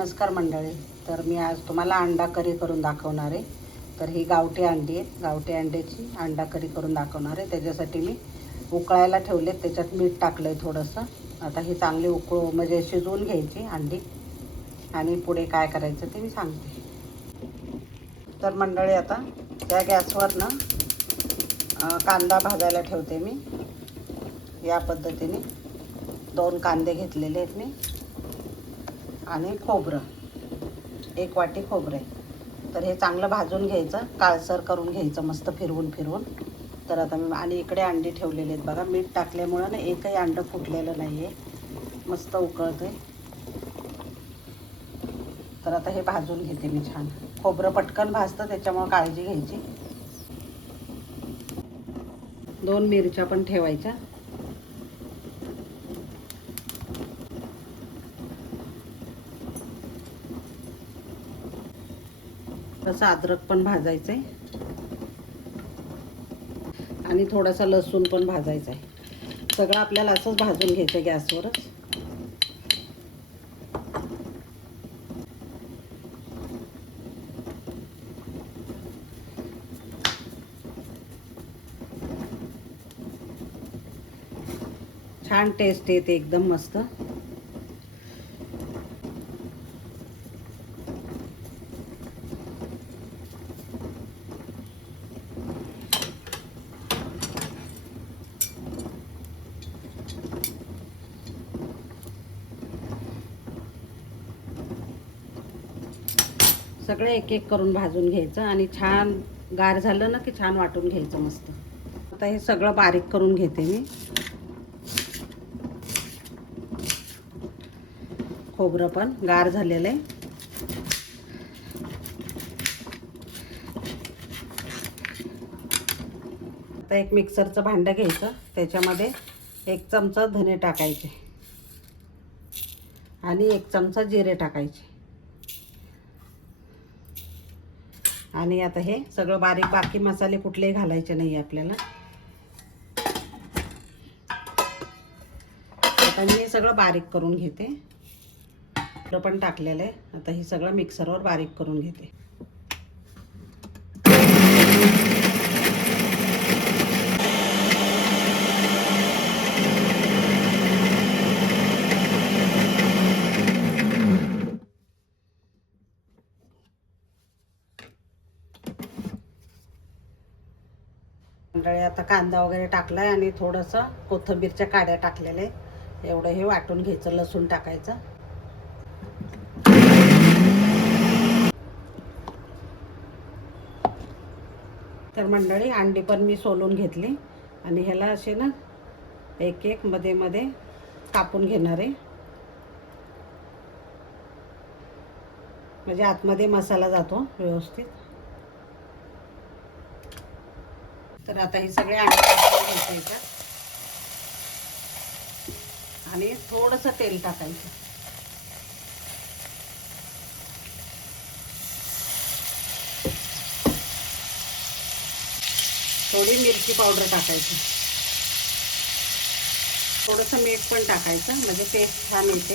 नमस्कार मंडळी. तर मी आज तुम्हाला अंडा करी करून दाखवणार आहे. तर ही गावठी अंडी आहेत. गावठी अंड्याची अंडा करी करून दाखवणार आहे. त्याच्यासाठी मी उकळायला ठेवले, त्याच्यात मीठ टाकलं आहे थोडंसं. आता ही चांगली म्हणजे शिजवून घ्यायची अंडी आणि पुढे काय करायचं ते मी सांगते. तर मंडळी आता त्या गॅसवर ना कांदा भाजायला ठेवते मी. या पद्धतीने 2 कांदे घेतलेले आहेत मी आणि खोबरं 1 वाटी खोबरं आहे. तर हे चांगलं भाजून घ्यायचं, काळसर करून घ्यायचं मस्त फिरवून फिरवून. तर आता मी आणि इकडे अंडी ठेवलेले आहेत बघा. मीठ टाकल्यामुळं ना एकही अंडं फुटलेलं नाही आहे, मस्त उकळतं आहे. तर आता हे भाजून घेते मी छान. खोबरं पटकन भाजतं, त्याच्यामुळं काळजी घ्यायची. 2 मिरच्या पण ठेवायच्या. तसं अद्रक पण भाजायचं आहे आणि थोडासा लसूण पण भाजायचा आहे. सगळं आपल्याला असंच भाजून घ्यायचं गॅसवरच. छान टेस्ट येते एकदम मस्त. सगळे एक एक करून भाजून घ्यायचं आणि छान गार झालं ना की छान वाटून घ्यायचं मस्त. आता हे सगळं बारीक करून घेते मी. खोबरं पण गार झालेलं आहे. आता एक मिक्सरचं भांडं घ्यायचं, त्याच्यामध्ये 1 चमचा धने टाकायचे आणि 1 चमचा जिरे टाकायचे. आणि आता हे सगळं बारीक, बाकी मसाले कुठलेही घालायचे नाही आपल्याला. आता मी हे सगळं बारीक करून घेते. पण टाकलेलं आहे. आता हे सगळं मिक्सरवर बारीक करून घेते. मंडळी आता कांदा वगैरे टाकलाय आणि थोडंसं कोथिंबीरच्या काड्या टाकलेल्या आहे. एवढं हे वाटून घ्यायचं. लसूण टाकायचं. तर मंडळी अंडी पण मी सोलून घेतली आणि ह्याला असे ना एक एक मध्ये मध्ये कापून घेणार आहे, म्हणजे आतमध्ये मसाला जातो व्यवस्थित. तर आता हे सगळे अंडे टाकून घ्यायचे आणि थोडंसं तेल टाकायचं. थोडी मिरची पावडर टाकायची. थोडंसं मीठ पण टाकायचं, म्हणजे टेस्ट छान येते.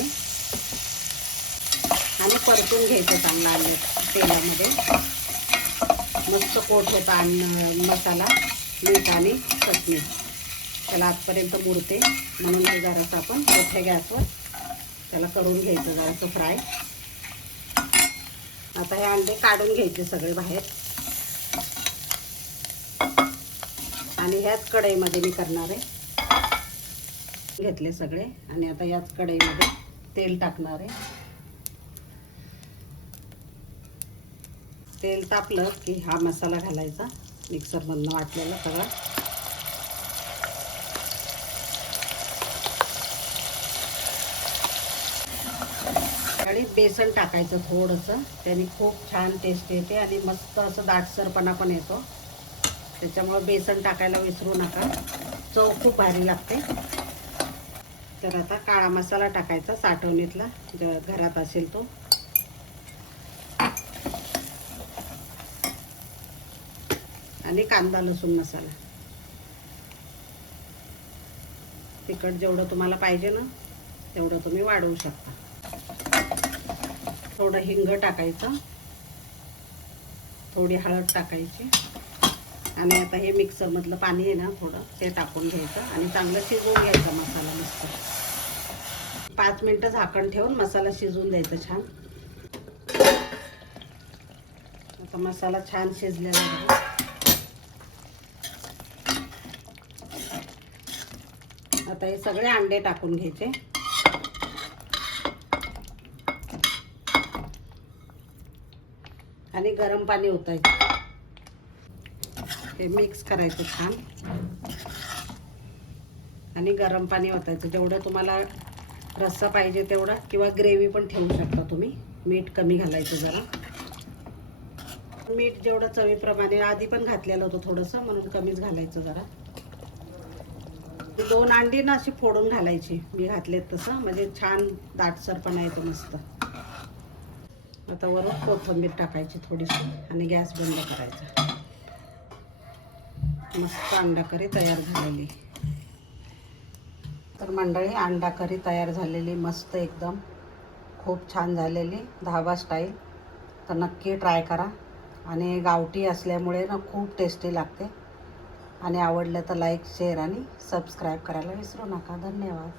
आणि परतून घ्यायचं चांगला अंड्यात तेलामध्ये. मस्त कोट होता मसाला, मीठ आणि चटणी त्याला आतपर्यंत मुरते. म्हणून हे जरासं आपण मोठ्या गॅसवर त्याला करून घ्यायचं जरासं फ्राय. आता हे अंडे काढून घ्यायचे सगळे बाहेर आणि ह्याच कढईमध्ये मी करणार आहे. घेतले सगळे आणि आता याच कढईमध्ये तेल टाकणार आहे. तेल तापलं की हा मसाला घालायचा, मिक्सरमधनं वाटलेला सगळा. आणि बेसन टाकायचं थोडंसं, त्याने खूप छान टेस्ट येते आणि मस्त असं दाटसरपणा पण येतो. त्याच्यामुळे बेसन टाकायला विसरू नका, चव खूप भारी लागते. तर आता काळा मसाला टाकायचा, साठवणीतला घरात असेल तो. आणि कांदा लसूण मसाला. तिखट जेवढं तुम्हाला पाहिजे ना तेवढं तुम्ही वाढवू शकता. थोडं हिंग टाकायचं, थोडी हळद टाकायची आणि आता हे मिक्सरमधलं पाणी आहे ना थोडं ते टाकून घ्यायचं आणि चांगलं शिजवून घ्यायचा मसाला मस्त. 5 मिनटं झाकण ठेवून मसाला शिजवून द्यायचा छान. आता मसाला छान शिजलेला आहे. आता हे सगळे अंडे टाकून घ्यायचे आणि गरम पाणी ओतायचं. हे मिक्स करायचं छान आणि गरम पाणी ओतायचं. जेवढं तुम्हाला रस्सा पाहिजे तेवढा किंवा ग्रेव्ही पण ठेवू शकता तुम्ही. मीठ कमी घालायचं जरा. मीठ जेवढं चवीप्रमाणे आधी पण घातलेलं होतं थोडंसं म्हणून कमीच घालायचं जरा. 2 अंडी ना अशी फोडून घालायची मी घातलेत तसं, म्हणजे छान दाटसरपणा येतो मस्त. आता वरून कोथिंबीर टाकायची थोडीशी आणि गॅस बंद करायचा. मस्त अंडा करी तयार झालेली. तर मंडळी अंडा करी तयार झालेली मस्त एकदम खूप छान झालेली धाबा स्टाईल. तर नक्की ट्राय करा आणि गावठी असल्यामुळे ना खूप टेस्टी लागते. आणि आवडलं तर लाईक शेअर आणि सबस्क्राईब करायला विसरू नका. धन्यवाद.